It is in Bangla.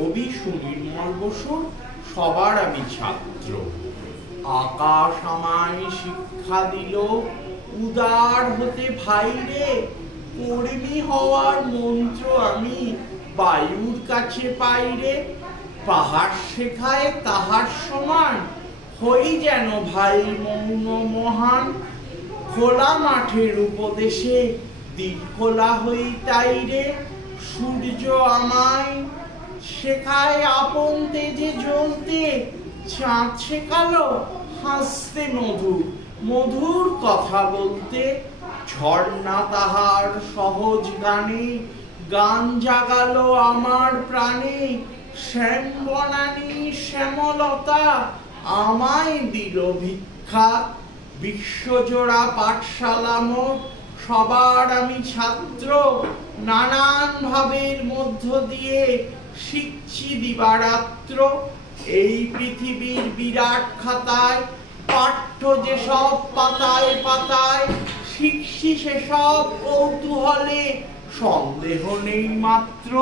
কবি সুনির্মল বসুর সবার আমি ছাত্র। আকাশ আমায় শিক্ষা দিল উদার হতে ভাইরে, কর্মী হওয়ার মন্ত্র আমি বায়ুর কাছে পাইরে। পাহাড় শেখায় তাহার সমান, হই যেন ভাই মৌন মহান। খোলা মাঠের উপদেশে দিক খোলা হই তাইরে। সূর্য আমায় শেখায় আপন তেজে জ্বলতে, চাঁদ শেখালো হাসতে মধুর মধুর কথা বলতে। ঝর্ণা তাহার সহজ গানে গান জাগালো আমার প্রাণে। শ্যাম বনানী শ্যামলতা আমায় দিল ভিক্ষা। বিশ্বজোড়া পাঠশালা মোট সবার আমি ছাত্র। নানান ভাবের মধ্য দিয়ে শিখছি দিবারাত্র। এই পৃথিবীর বিরাট খাতায় পাঠ্য যেসব পাতায় পাতায়, শিখছি সেসব কৌতূহলে, সন্দেহ নেই মাত্র।